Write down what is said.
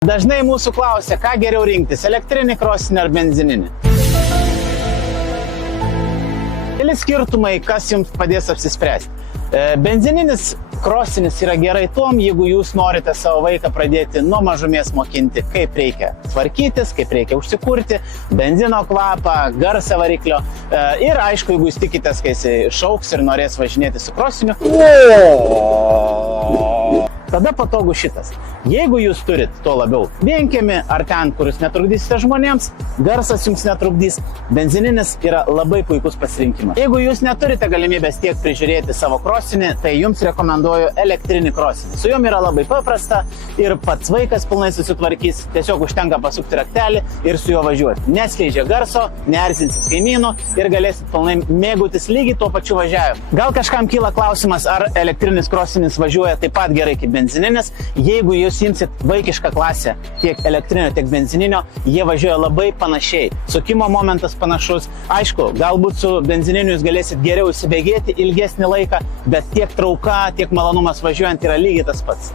Dažnai mūsų klausia, ką geriau rinktis – elektrinį krosinį ar benzininį. Keli skirtumai, kas jums padės apsispręsti. Benzininis krosinis yra gerai tuom, jeigu jūs norite savo vaiką pradėti nuo mažumės mokinti, kaip reikia tvarkytis, kaip reikia užsikurti, benzino kvapą, garsą variklio. Ir aišku, jeigu jūs tikitės, kai jisai šauks ir norės važinėti su krosiniu, tada patogu šitas. Jeigu jūs turit to labiau vienkiemį ar ten, kur jūs netrukdysite žmonėms, garsas jums netrukdys, benzininis yra labai puikus pasirinkimas. Jeigu jūs neturite galimybės tiek prižiūrėti savo krosinį, tai jums rekomenduoju elektrinį krosinį. Su juom yra labai paprasta ir pats vaikas pilnai susitvarkys, tiesiog užtenka pasukti raktelį ir su juo važiuoti. Neskleidžia garso, neerzinsit kaimynų ir galėsit pilnai mėgautis lygiai tuo pačiu važiavimu. Gal kažkam kyla klausimas, ar elektrinis krosinis važiuoja taip pat gerai kaip benzininis. Jeigu jūs imsit vaikišką klasę, tiek elektrinio, tiek benzininio, jie važiuoja labai panašiai. Sukimo momentas panašus. Aišku, galbūt su benzininiu jūs galėsit geriau įsibėgėti ilgesnį laiką, bet tiek trauka, tiek malonumas važiuojant yra lygiai tas pats.